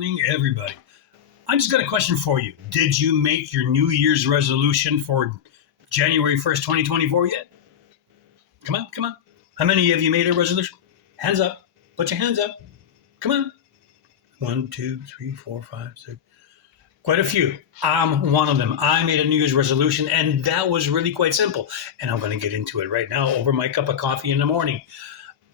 morning, everybody. I just got a question for you. Did you make your New Year's resolution for January 1st, 2024 yet? Come on, come on. How many of you made a resolution? Hands up. Put your hands up. Come on. 1, 2, 3, 4, 5, 6. Quite a few. I'm one of them. I made a New Year's resolution, and that was really quite simple. And I'm going to get into it right now over my cup of coffee in the morning.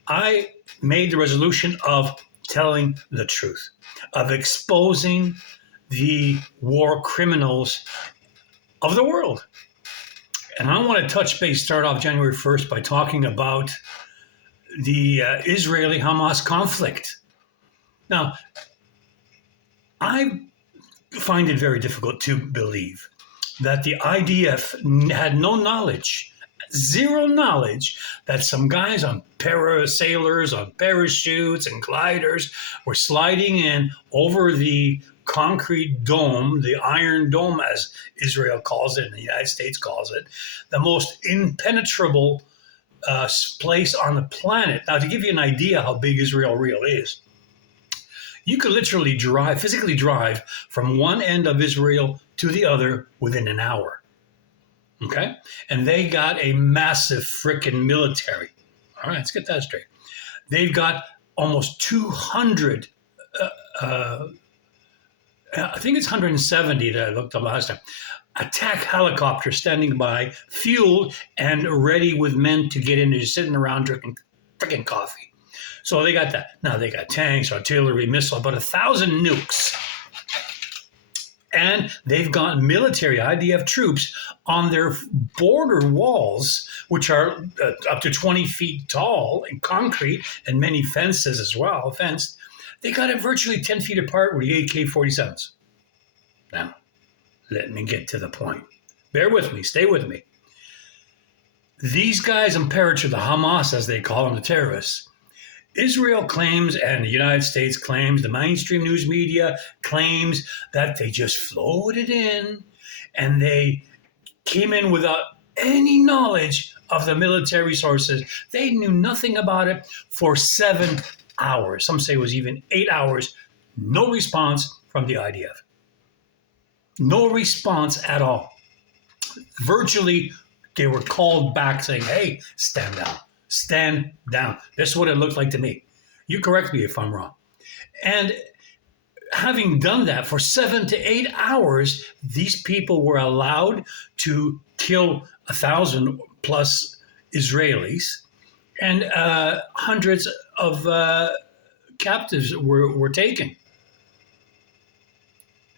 I made the resolution of telling the truth, of exposing the war criminals of the world. And I want to touch base, start off January 1st by talking about the Israeli-Hamas conflict. Now, I find it very difficult to believe that the IDF had no knowledge, zero knowledge, that some guys on parasailers, on parachutes and gliders were sliding in over the concrete dome, the Iron Dome, as Israel calls it and the United States calls it, the most impenetrable place on the planet. Now, to give you an idea how big Israel really is, you could literally physically drive from one end of Israel to the other within an hour. Okay? And they got a massive freaking military. All right, let's get that straight. They've got almost 200, I think it's 170 that I looked up last time, attack helicopters standing by, fueled and ready with men to get in there, sitting around drinking freaking coffee. So they got that. Now they got tanks, artillery, missiles, about 1,000 nukes. And they've got military IDF troops on their border walls, which are up to 20 feet tall and concrete, and many fences as well, fenced. They got it virtually 10 feet apart with the AK-47s. Now, let me get to the point. Bear with me. Stay with me. These guys in parachute, the Hamas, as they call them, the terrorists, Israel claims, and the United States claims, the mainstream news media claims that they just floated in and they came in without any knowledge of the military sources. They knew nothing about it for 7 hours. Some say it was even 8 hours. No response from the IDF. No response at all. Virtually, they were called back saying, hey, stand down. Stand down. This is what it looked like to me. You correct me if I'm wrong. And having done that for 7 to 8 hours, these people were allowed to kill 1,000 plus Israelis, and hundreds of captives were taken.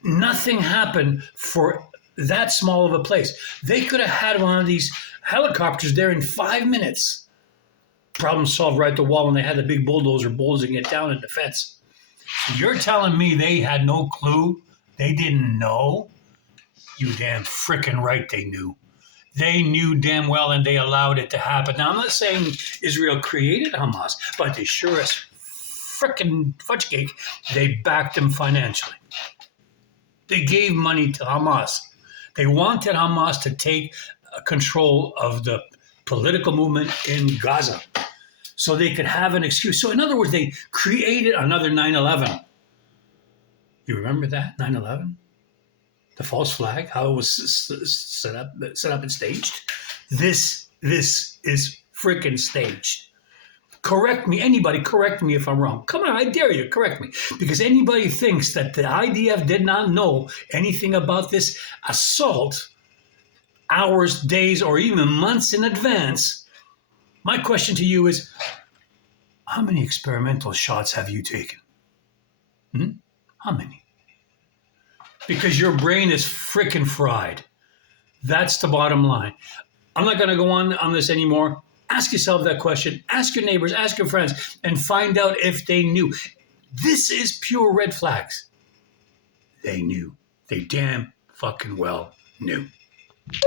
Nothing happened for that small of a place. They could have had one of these helicopters there in 5 minutes. Problem solved right at the wall when they had the big bulldozer bulldozing it down in the fence. You're telling me they had no clue? They didn't know? You damn frickin' right they knew. They knew damn well, and they allowed it to happen. Now, I'm not saying Israel created Hamas, but they sure as frickin' fudge cake, they backed them financially. They gave money to Hamas. They wanted Hamas to take control of the political movement in Gaza so they could have an excuse. So in other words, they created another 9/11. You remember that, 9/11? The false flag, how it was set up and staged? This is freaking staged. Correct me, anybody, correct me if I'm wrong. Come on, I dare you, correct me. Because anybody thinks that the IDF did not know anything about this assault hours, days, or even months in advance, my question to you is, how many experimental shots have you taken? How many? Because your brain is freaking fried. That's the bottom line. I'm not going to go on this anymore. Ask yourself that question. Ask your neighbors, ask your friends, and find out if they knew. This is pure red flags. They knew. They damn fucking well knew.